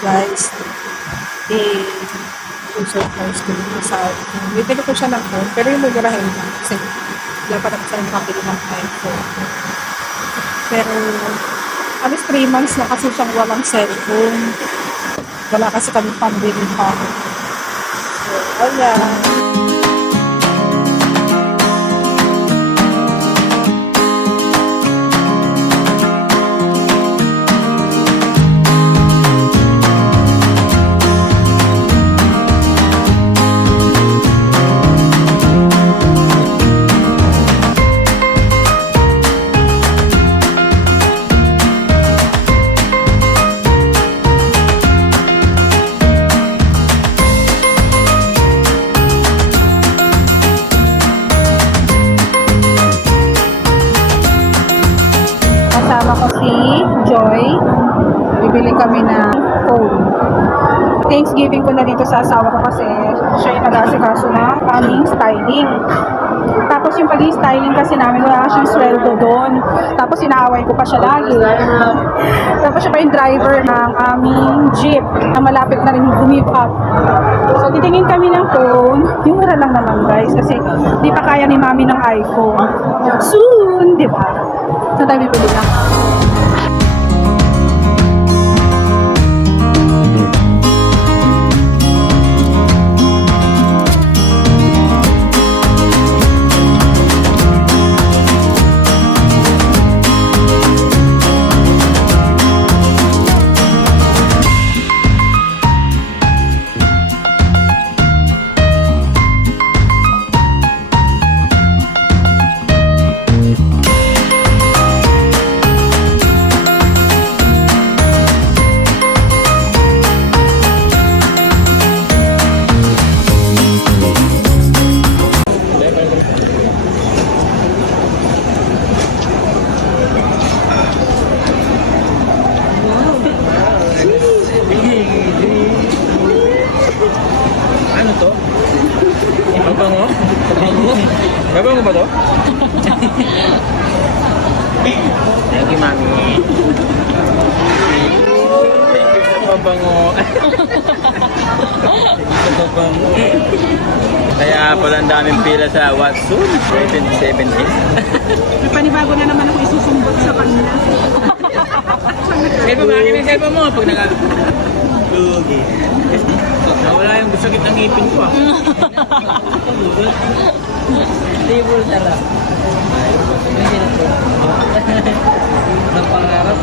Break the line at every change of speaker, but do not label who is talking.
guys, eh, surprise ko din sa Bibili ko siya ng phone, pero yung mugurahin lang kasi wala pa naman siya makabili ng iPhone. Pero, alis 3 months na kasi siyang walang cellphone. Wala kasi kami pambili pa. So, ayan. Bibili kami ng phone. Thanksgiving ko na dito sa asawa ko kasi siya yung nag-asikaso na aming styling. Tapos yung pag-styling kasi namin, wala siyang sweldo doon. Tapos inaaway ko pa siya lagi. Tapos siya pa yung driver ng aming jeep na malapit na rin give up. So titingin kami ng phone. Yung mura lang naman guys kasi di pa kaya ni mami ng iPhone. Soon, di ba? Saan tayo bibili na?
Mabango ba to? Thank you, mami. Thank you sa mabango. mabango. Kaya pala ang daming pila sa Watson. 770.
May panibago na naman ako isusumbot sa kanya.
Kaya pa may kaya mo pag nag... Lugi. Nawala yung sakit ng ngipin ko ah.
Table tara. Po. Napangarap.